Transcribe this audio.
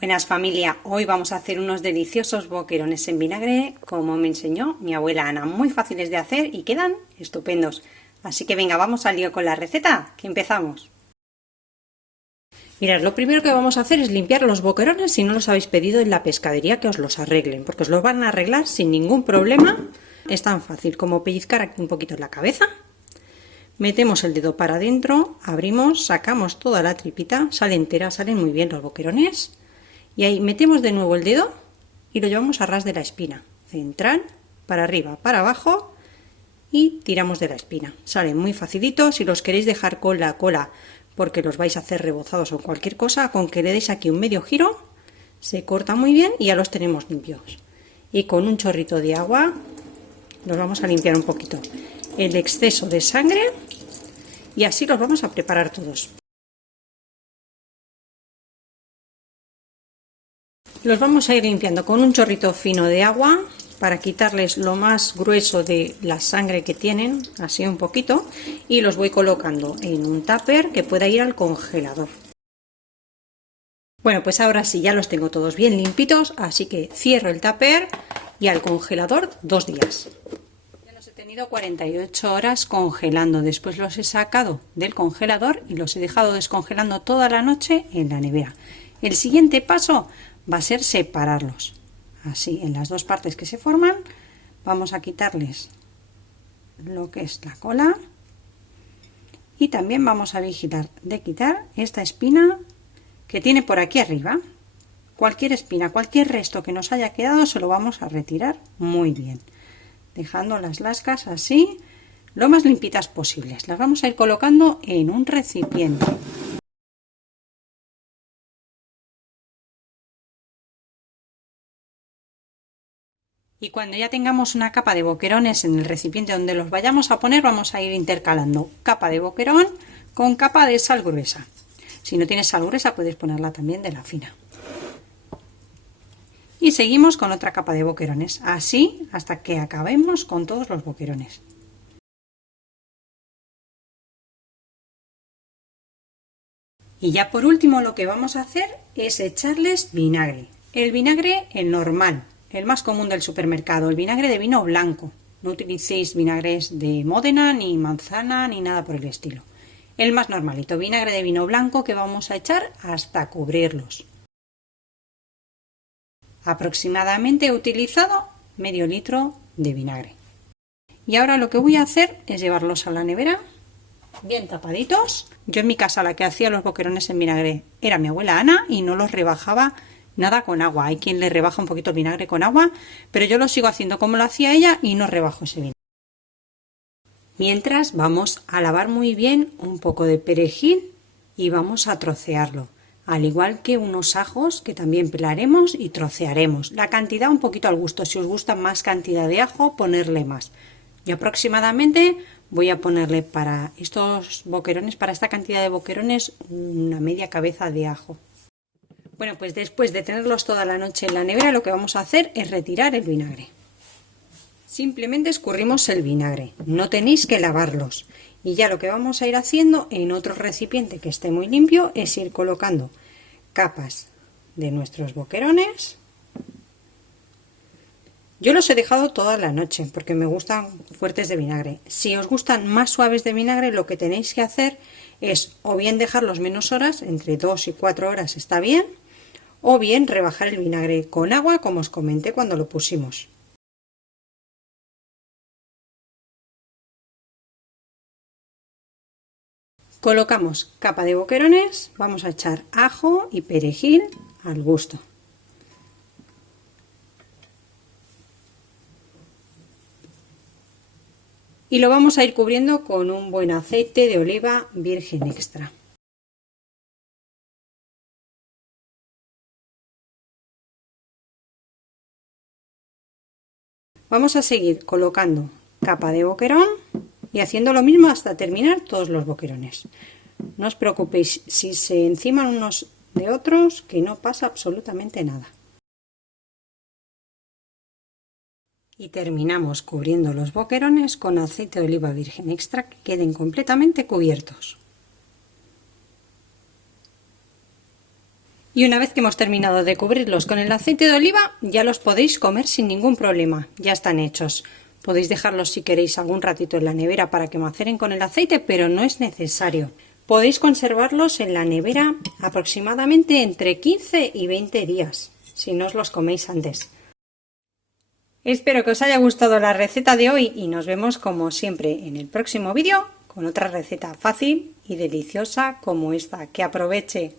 Buenas familia, hoy vamos a hacer unos deliciosos boquerones en vinagre como me enseñó mi abuela Ana, muy fáciles de hacer y quedan estupendos. Así que venga, vamos al lío con la receta, que empezamos. Mirad, lo primero que vamos a hacer es limpiar los boquerones si no los habéis pedido en la pescadería que os los arreglen, porque os los van a arreglar sin ningún problema. Es tan fácil como pellizcar aquí un poquito la cabeza. Metemos el dedo para adentro, abrimos, sacamos toda la tripita, sale entera, salen muy bien los boquerones. Y ahí metemos de nuevo el dedo y lo llevamos a ras de la espina, central, para arriba, para abajo y tiramos de la espina. Salen muy facilito. Si los queréis dejar con la cola porque los vais a hacer rebozados o cualquier cosa, con que le deis aquí un medio giro, se corta muy bien y ya los tenemos limpios. Y con un chorrito de agua los vamos a limpiar un poquito el exceso de sangre y así los vamos a preparar todos. Los vamos a ir limpiando con un chorrito fino de agua para quitarles lo más grueso de la sangre que tienen, así un poquito, y los voy colocando en un tupper que pueda ir al congelador. Bueno, pues ahora sí, ya los tengo todos bien limpitos, así que cierro el tupper y al congelador 2 días. Ya los he tenido 48 horas congelando, después los he sacado del congelador y los he dejado descongelando toda la noche en la nevera. El siguiente paso va a ser separarlos, así en las dos partes que se forman. Vamos a quitarles lo que es la cola y también vamos a vigilar de quitar esta espina que tiene por aquí arriba. Cualquier espina, cualquier resto que nos haya quedado se lo vamos a retirar muy bien, dejando las lascas así lo más limpitas posibles. Las vamos a ir colocando en un recipiente. Y cuando ya tengamos una capa de boquerones en el recipiente donde los vayamos a poner, vamos a ir intercalando capa de boquerón con capa de sal gruesa. Si no tienes sal gruesa, puedes ponerla también de la fina. Y seguimos con otra capa de boquerones, así hasta que acabemos con todos los boquerones. Y ya por último lo que vamos a hacer es echarles vinagre. El vinagre, el normal, el más común del supermercado, el vinagre de vino blanco. No utilicéis vinagres de Módena, ni manzana, ni nada por el estilo. El más normalito, vinagre de vino blanco que vamos a echar hasta cubrirlos. Aproximadamente he utilizado medio litro de vinagre. Y ahora lo que voy a hacer es llevarlos a la nevera bien tapaditos. Yo en mi casa la que hacía los boquerones en vinagre era mi abuela Ana y no los rebajaba nada con agua. Hay quien le rebaja un poquito el vinagre con agua, pero yo lo sigo haciendo como lo hacía ella y no rebajo ese vinagre. Mientras vamos a lavar muy bien un poco de perejil y vamos a trocearlo, al igual que unos ajos que también pelaremos y trocearemos. La cantidad un poquito al gusto, si os gusta más cantidad de ajo, ponerle más. Yo aproximadamente voy a ponerle para estos boquerones, para esta cantidad de boquerones, una media cabeza de ajo. Bueno, pues después de tenerlos toda la noche en la nevera, lo que vamos a hacer es retirar el vinagre. Simplemente escurrimos el vinagre, no tenéis que lavarlos. Y ya lo que vamos a ir haciendo en otro recipiente que esté muy limpio es ir colocando capas de nuestros boquerones. Yo los he dejado toda la noche porque me gustan fuertes de vinagre. Si os gustan más suaves de vinagre, lo que tenéis que hacer es o bien dejarlos menos horas, entre 2 y 4 horas está bien, o bien rebajar el vinagre con agua, como os comenté cuando lo pusimos. Colocamos capa de boquerones, vamos a echar ajo y perejil al gusto. Y lo vamos a ir cubriendo con un buen aceite de oliva virgen extra. Vamos a seguir colocando capa de boquerón y haciendo lo mismo hasta terminar todos los boquerones. No os preocupéis si se enciman unos de otros, que no pasa absolutamente nada. Y terminamos cubriendo los boquerones con aceite de oliva virgen extra que queden completamente cubiertos. Y una vez que hemos terminado de cubrirlos con el aceite de oliva, ya los podéis comer sin ningún problema, ya están hechos. Podéis dejarlos si queréis algún ratito en la nevera para que maceren con el aceite, pero no es necesario. Podéis conservarlos en la nevera aproximadamente entre 15 y 20 días, si no os los coméis antes. Espero que os haya gustado la receta de hoy y nos vemos como siempre en el próximo vídeo con otra receta fácil y deliciosa como esta. ¡Que aproveche!